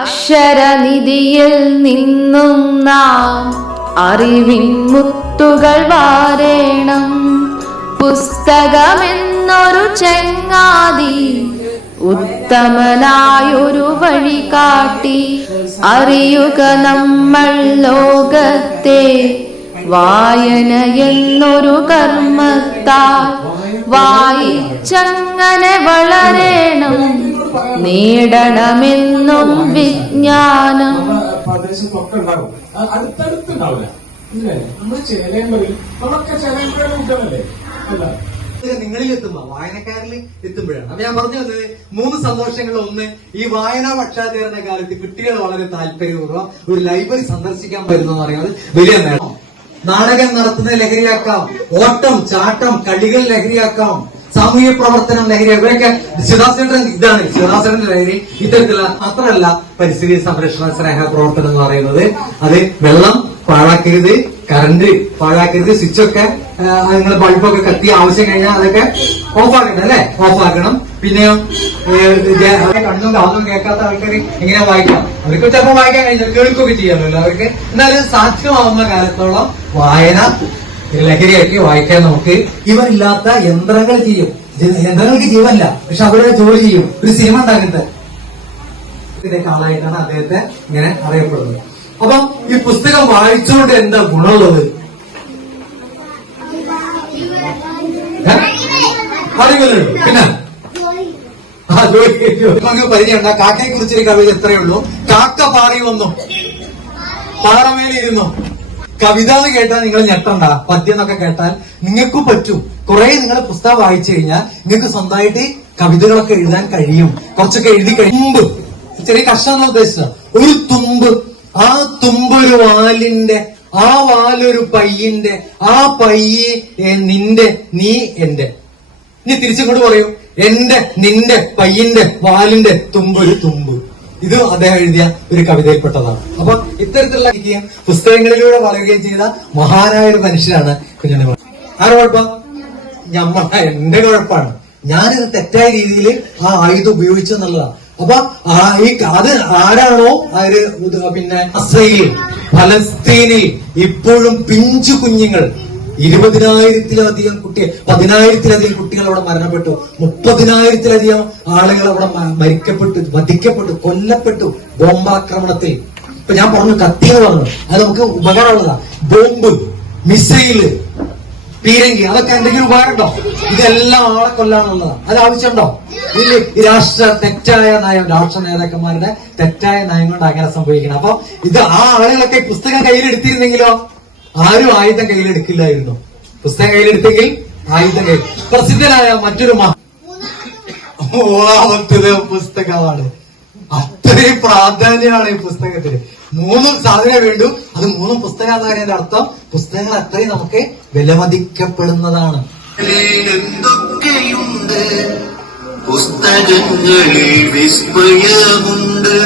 അക്ഷരനിധിയിൽ നിന്നും നാം അറിവിൻ മുത്തുകൾ വാരേണം. പുസ്തകമെന്നൊരു ചെങ്ങാതി ഉത്തമനായൊരു വഴി കാട്ടി. അറിയുക നമ്മൾ ലോകത്തെ വായന എന്നൊരു കർമ്മത്താൽ. വായിച്ചങ്ങനെ വളരേണം. നേടണമെന്നും വിജ്ഞാനം. പ്രദേശത്തൊക്കെ ഉണ്ടാവും അടുത്തടുത്ത് ഉണ്ടാവില്ല ഇല്ലേ? നമ്മൾ നമ്മളൊക്കെ കുട്ടികളല്ലേ? അല്ല? നിങ്ങളിൽ എത്തുമ്പോ വായനക്കാരിൽ എത്തുമ്പോഴാണ്. അപ്പൊ ഞാൻ പറഞ്ഞു വന്നത് മൂന്ന് സന്തോഷങ്ങൾ ഒന്ന് ഈ വായനാ പക്ഷാചരണ കാലത്ത് കുട്ടികൾ വളരെ താല്പര്യപൂർവം ഒരു ലൈബ്രറി സന്ദർശിക്കാൻ വരുന്നു എന്ന് പറയുന്നത് വലിയ നേട്ടം. നാടകം നടത്തുന്നത് ലഹരിയാക്കാം. ഓട്ടം ചാട്ടം കളികൾ ലഹരിയാക്കാം. സാമൂഹ്യ പ്രവർത്തനം ലഹരി ഇവരൊക്കെ ശിവദാസേട്ടൻ ഇതാണ്. ശിവദാസേട്ടന്റെ ലഹരി ഇത്തരത്തിലുള്ള മാത്രമല്ല പരിസ്ഥിതി സംരക്ഷണ സ്നേഹ പ്രവർത്തനം എന്ന് പറയുന്നത്. അത് വെള്ളം പാഴാക്കരുത് കറണ്ട് പാഴാക്കരുത് സ്വിച്ച് ഒക്കെ നിങ്ങൾ ബൾബൊക്കെ കത്തി ആവശ്യം കഴിഞ്ഞാൽ അതൊക്കെ ഓഫ് ആക്കണം അല്ലെ? ആക്കണം. പിന്നെ കണ്ണും കാതും കേൾക്കാത്ത ആൾക്കാർ എങ്ങനെ വായിക്കാം. അവർക്ക് ചിലപ്പോൾ വായിക്കാൻ കഴിഞ്ഞാൽ കേൾക്കുകയൊക്കെ ചെയ്യാമല്ലോ അവർക്ക്. എന്നാലും സാധ്യമാവുന്ന കാലത്തോളം വായന ലഹരിയാക്കി വായിക്കാൻ നമുക്ക് ഇവരില്ലാത്ത യന്ത്രങ്ങൾ ചെയ്യും. യന്ത്രങ്ങൾക്ക് ജീവല്ല പക്ഷെ അവരുടെ ജോലി ചെയ്യും. ഒരു സിനിമ ഉണ്ടാക്കുന്നത് ഇതിന്റെ ആളായിട്ടാണ് അദ്ദേഹത്തെ ഇങ്ങനെ അറിയപ്പെടുന്നത്. അപ്പം ഈ പുസ്തകം വായിച്ചുകൊണ്ട് എന്താ ഗുണമുള്ളത്? പിന്നെ? ആ പരിചയമുണ്ട്. കാക്കയെ കുറിച്ചൊരു കവിത എത്രയുള്ളൂ കാക്ക പാറി വന്നു. പാറമേലിരുന്നു. കവിത എന്ന് കേട്ടാൽ നിങ്ങൾ ഞെട്ടണ്ട. പദ്യം എന്നൊക്കെ കേട്ടാൽ നിങ്ങൾക്ക് പറ്റും. കുറെ നിങ്ങൾ പുസ്തകം വായിച്ചു കഴിഞ്ഞാൽ നിങ്ങൾക്ക് സ്വന്തമായിട്ട് കവിതകളൊക്കെ എഴുതാൻ കഴിയും. കുറച്ചൊക്കെ എഴുതി കഴിയുമ്പ് ചെറിയ കഷ്ടം ഉദ്ദേശിച്ചത്. ഒരു തുമ്പ്. ആ തുമ്പ് ഒരു വാലിന്റെ ആ വാലൊരു പയ്യന്റെ ആ പയ്യെ നിന്റെ നീ എന്റെ. ഇനി തിരിച്ചിങ്ങോട്ട് പറയൂ. എന്റെ നിന്റെ പയ്യന്റെ വാലിന്റെ തുമ്പ്. ഒരു തുമ്പ്. ഇത് അദ്ദേഹം എഴുതിയ ഒരു കവിതയിൽപ്പെട്ടതാണ് അപ്പൊ ഇത്തരത്തിലുള്ള പുസ്തകങ്ങളിലൂടെ വളരുകയും ചെയ്ത മഹാനായ ഒരു മനുഷ്യനാണ് മാഷ്. ആരുടെ കുഴപ്പം? ഞമ്മ എന്റെ കുഴപ്പമാണ്. ഞാനിത് തെറ്റായ രീതിയിൽ ആ ആയുധം ഉപയോഗിച്ചു എന്നുള്ളതാണ്. അപ്പൊ ആ ഈ അത് ആരാണോ ഒരു പിന്നെ അസ്രയിൽ ഫലസ്തീനിൽ ഇപ്പോഴും പിഞ്ചു കുഞ്ഞുങ്ങൾ ഇരുപതിനായിരത്തിലധികം കുട്ടികൾ പതിനായിരത്തിലധികം കുട്ടികൾ അവിടെ മരണപ്പെട്ടു. മുപ്പതിനായിരത്തിലധികം ആളുകൾ അവിടെ മരിക്കപ്പെട്ടു വധിക്കപ്പെട്ടു കൊല്ലപ്പെട്ടു ബോംബാക്രമണത്തിൽ. ഇപ്പൊ ഞാൻ പറഞ്ഞു കത്തി എന്ന് പറഞ്ഞു അത് നമുക്ക് ഉപകാരമുള്ളതാ. ബോംബ് മിസൈൽ പീരങ്കി അതൊക്കെ എന്തെങ്കിലും ഉപകാരമുണ്ടോ? ഇതെല്ലാം ആളെ കൊല്ലാനുള്ളതാണ് അത് ആവശ്യമുണ്ടോ? ഇല്ലേ. ഈ രാഷ്ട്ര തെറ്റായ നയം രാഷ്ട്ര നേതാക്കന്മാരുടെ തെറ്റായ നയം കൊണ്ട് അങ്ങനെ സംഭവിക്കണം അപ്പൊ ഇത് ആ ആളുകളൊക്കെ പുസ്തകം കയ്യിലെടുത്തിരുന്നെങ്കിലോ? ആരും ആയുധം കയ്യിലെടുക്കില്ലായിരുന്നു. പുസ്തകം കയ്യിലെടുത്തെങ്കിൽ ആയുധം കയ്യിൽ പ്രസിദ്ധനായ മറ്റൊരു മഹാ പുസ്തകമാണ്. അത്രയും പ്രാധാന്യമാണ് ഈ പുസ്തകത്തിന് മൂന്നും സാധനം വേണ്ടു. അത് മൂന്നും പുസ്തകം എന്ന് പറയുന്നതിന്റെ അർത്ഥം പുസ്തകങ്ങൾ അത്രയും നമുക്ക് വിലമതിക്കപ്പെടുന്നതാണ്. എന്തൊക്കെയുണ്ട് പുസ്തകങ്ങളിൽ വിസ്മയമുണ്ട്.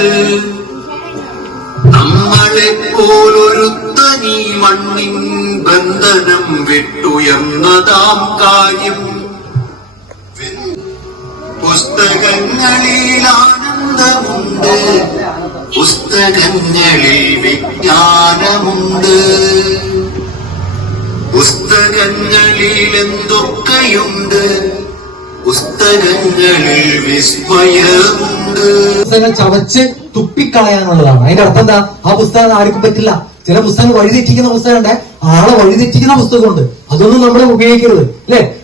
നമ്മളെ പോലൊരുത്തനീ മണ്ണിൻ ബന്ധനം വിട്ടുയർന്നതാം കാര്യം. പുസ്തകങ്ങളിൽ ആനന്ദമുണ്ട് പുസ്തകങ്ങളിൽ വിജ്ഞാനമുണ്ട്. പുസ്തകങ്ങളിൽ എന്തൊക്കെയുണ്ട് പുസ്തകങ്ങളിൽ വിസ്മയമുണ്ട്. പുസ്തകം ചവച്ച് തുപ്പിക്കളയാനുള്ളതാണ് അതിന്റെ അർത്ഥം എന്താ? ആ പുസ്തകം ആർക്കും പറ്റില്ല. ചില പുസ്തകങ്ങൾ വഴിതെറ്റിക്കുന്ന പുസ്തകമുണ്ട് ആളെ വഴിതെറ്റിക്കുന്ന പുസ്തകമുണ്ട്. അതൊന്നും നമ്മൾ ഉപയോഗിക്കരുത്. അല്ലെ?